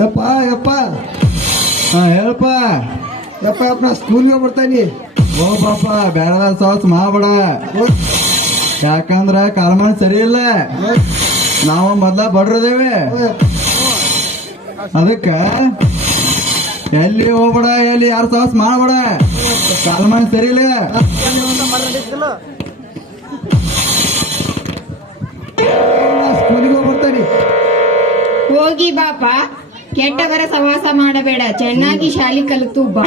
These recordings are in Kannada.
ಯಪ್ಪ ಯಪ್ಪ. ಹಾಂ, ಹೇಳಪ್ಪ. ಯಪ್ಪ ಯಪ್ಪ, ನಾ ಸ್ಕೂಲ್ಗೆ ಬರ್ತಾನಿ ಓ, ಪಾಪ, ಬೇಡ, ಸಾಸ್ ಮಾಡಬೇಡ ಯಾಕಂದ್ರ ಕಾಲಮಾನ ಸರಿ ಇಲ್ಲ. ನಾವು ಮೊದ್ಲ ಬಡ್ರದೇವೆ ಅದಕ್ಕ ಎಲ್ಲಿ ಹೋಗ್ಬೇಡ, ಎಲ್ಲಿ ಯಾರು ಸಾಹಸ ಮಾಡಬೇಡ ಕಾಲಮಾನ ಸರಿ ಇಲ್ಲ. ಸ್ಕೂಲಿಗೆ ಹೋಗ್ಬರ್ತಾನೆ. ಹೋಗಿ, ಬಾಪ. ಕೆಟ್ಟವರ ಸವಾಸ ಮಾಡಬೇಡ. ಚೆನ್ನಾಗಿ ಶಾಲಿ ಕಲಿತು ಬಾ.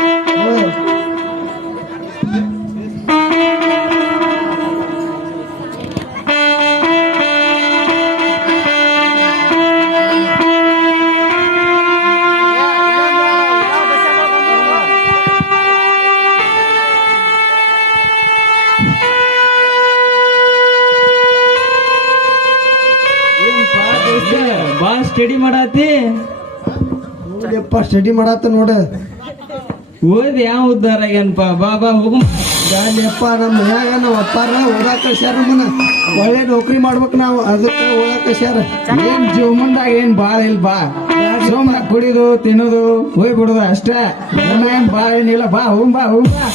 ಸ್ಟಡಿ ಮಾಡಾತಿ. ಯಪ್ಪ ಸ್ಟಡಿ ಮಾಡತ್ತ ನೋಡ. ಓದ್ ಯಾವ ಉದ್ದಾರ ಏನಪ್ಪ ಬಾ ಬಾ ಹೋಗು ಯಪ್ಪ ನಮ್ಮ ಮನ್ಯಾಗ ನಾವು ಅಪ್ಪಾರ ಓದಾಕ ಕಳ್ಸ್ಯಾರ ನಮ್ಮನ್ನ ಒಳ್ಳೆ ನೌಕರಿ ಮಾಡ್ಬೇಕು ನಾವು ಅದಕ್ಕೆ ಓದಾಕ ಕಳ್ಸ್ಯಾರ ಏನ್ ಜೀವನದಾಗ ಏನ್ ಬಾಳ ಇಲ್ಲ ಬಾ ಸೋಮನ ಕುಡಿದು ತಿನ್ನೋದು ಹೋಗಿ ಬಿಡುದು ಅಷ್ಟೇ ನಮ್ಮ ಏನ್ ಬಾಳ ಏನಿಲ್ಲ ಬಾ ಹೋಗ್ ಬಾ ಹೋಗ್ ಬಾ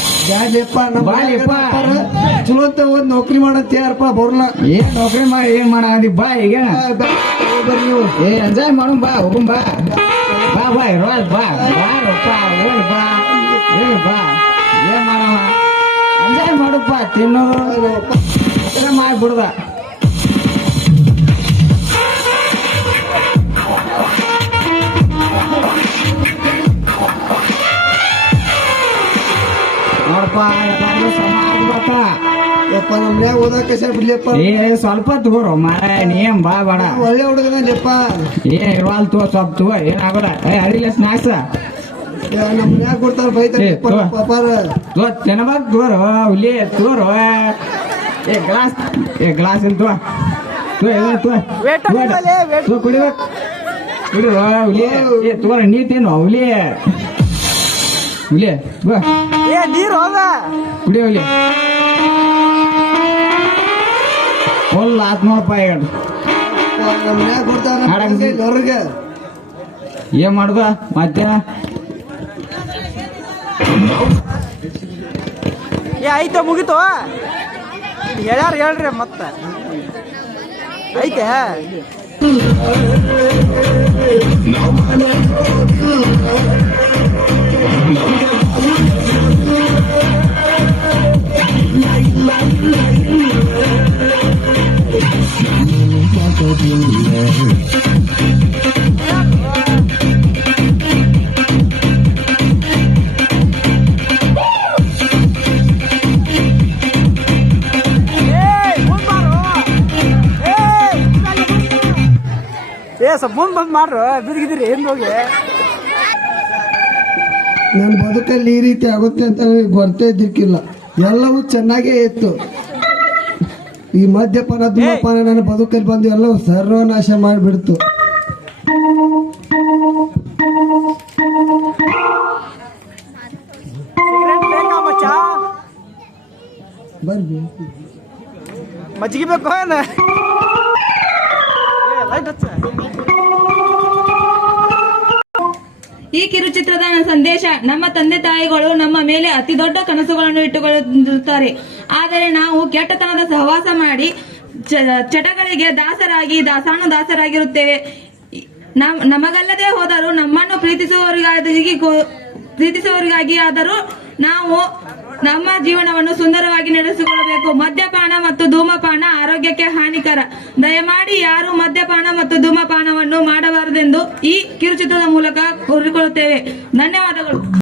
ನಮ್ಮ ಬಾ ಮನ್ಯಾಗ ಯಪ್ಪ. ಅಪ್ಪಾರ ಚಲೋ ಅಂತ ಒಂದ್ ನೌಕರಿ ಮಾಡಂತ ಯಾರಪ್ಪ ಬರ್ಲ ಏನ್ ನೌಕರಿ ಮಾಡಿ ಏನ್ ಮಾಡಿ ಬಾ ಈಗ ಬರ್ರಿ ಏ ಎಂಜಾಯ್ ಮಾಡೋಣ ಬಾ ಹೋಗಂ ಬಾ ಬಾ ಬಾ ಇರೋಲ್ ಬಾ ಬಾ ರೊಪ್ಪ ಹೋಗಿ ಬಾ ಹೇಳಿ ಬಾ ಏನ್ ಮಾಡವ ಎಂಜಾಯ್ ಮಾಡಪ್ಪ ತಿನ್ನೋದು ಎಲ್ಲ ಮಾಡ್ಬಿಡ್ದ ನೋಡಪ್ಪ ಎಲ್ಲಾರ್ಗೂ ಸಮ ಆಗ್ಬೇಕ ಯಪ್ಪ ನಮ್ಮ ಮನ್ಯಾಗ ಓದಾಕ ಕಳ್ಸ್ಯಾರ ಬಿಡ್ಲಿಯಪ್ಪ ಏ ಸ್ವಲ್ಪ ತಗೋರು ಮಾರ ನೀನ್ ಬಾ ಬೇಡ ಒಳ್ಳೆ ಹುಡುಗನಲ್ಲಪ್ಪ ಏ ಇರುವಲ್ ತೋ ಸ್ವಲ್ಪ ತಗೋ ಏನಾಗಲ್ಲ ಏ ಅಡಿಲ್ಲ ಸ್ನಾಕ್ಸ್ ನಮ್ಮ ಮನ್ಯಾಗ ಕೊಡ್ತಾರ ಬೈತಾರ ಏ, ತಗೋ. ಪಾಪಾರ ತೋ ತಿನ್ನಬಾರ್ದು ತೋರು ಹುಲಿ ತೋರು ಏ ಗ್ಲಾಸ್ ಏ ಗ್ಲಾಸ್ ಇಲ್ಲ ತೋ ತೋ ಎಲ್ಲ ತೋ ತೋ ತೋ ಕುಡಿಬೇಕು ಕುಡಿ ಹುಲಿ ಏ ತೋರ ನೀ ತಿನ್ನು ಹುಲಿ ಹುಲಿ ತೋ ಏ ನೀರ್ ಹೋಗ ಕುಡಿ ಹುಲಿ ಫುಲ್ ಆತ್ಮಪ್ಪ ಹೊರಗೆ ಏನ್ ಮಾಡುದ? ಮತ್ತೆ? ಏ ಐತೆ ಮುಗಿತು? ಹೇಳ್ಯಾರ ಹೇಳ್ರಿ ಮತ್ತೆ. ಐತೆ? ಏ, ಸ್ವಲ್ಪ ಮುಂದ್ ಬಂದ್ ಮಾಡ್ರು. ಬಿದ್ಗಿದಿರಿ ಏನು ಹೋಗಿ ನನ್ನ ಬದುಕಲ್ಲಿ ಈ ರೀತಿ ಆಗುತ್ತೆ ಅಂತ ಗೊತ್ತೇ ಇದ್ದಿಕ್ಕಿಲ್ಲ. ಎಲ್ಲವೂ ಚೆನ್ನಾಗೇ ಇತ್ತು. ಈ ಮದ್ಯಪಾನ ಧೂಮಪಾನ ನನ್ನ ಬದುಕಲ್ಲಿ ಬಂದು ಎಲ್ಲ ಸರ್ವನಾಶ ಮಾಡಿಬಿಡ್ತು. ಮಜ್ಜಿಗೆ ಬೇಕು ಏನ? ಏ ಲೈಟ್ ಹಚ್ಚ. ಈ ಕಿರುಚಿತ್ರದ ಸಂದೇಶ ನಮ್ಮ ತಂದೆ ತಾಯಿಗಳು ನಮ್ಮ ಮೇಲೆ ಅತಿ ದೊಡ್ಡ ಕನಸುಗಳನ್ನು ಇಟ್ಟುಕೊಳ್ಳುತ್ತಾರೆ ಆದರೆ ನಾವು ಕೆಟ್ಟತನದ ಸಹವಾಸ ಮಾಡಿ ಚಟಗಳಿಗೆ ದಾಸರಾಗಿ, ದಾಸಾನು ದಾಸರಾಗಿರುತ್ತೇವೆ. ನಮ್- ನಮಗಲ್ಲದೆ ಹೋದರೂ, ನಮ್ಮನ್ನು ಪ್ರೀತಿಸುವವರಿಗಾಗಿ ಪ್ರೀತಿಸುವವರಿಗಾಗಿ ಆದರೂ ನಾವು ನಮ್ಮ ಜೀವನವನ್ನು ಸುಂದರವಾಗಿ ನಡೆಸಿಕೊಳ್ಳಬೇಕು. ಮದ್ಯಪಾನ ಮತ್ತು ಧೂಮಪಾನ ಆರೋಗ್ಯಕ್ಕೆ ಹಾನಿಕರ. ದಯಮಾಡಿ ಯಾರು ಮದ್ಯಪಾನ ಮತ್ತು ಧೂಮಪಾನವನ್ನು ಮಾಡಬಾರದೆಂದು ಈ ಕಿರುಚಿತ್ರದ ಮೂಲಕ ಕೋರಿಕೊಳ್ಳುತ್ತೇವೆ. ಧನ್ಯವಾದಗಳು.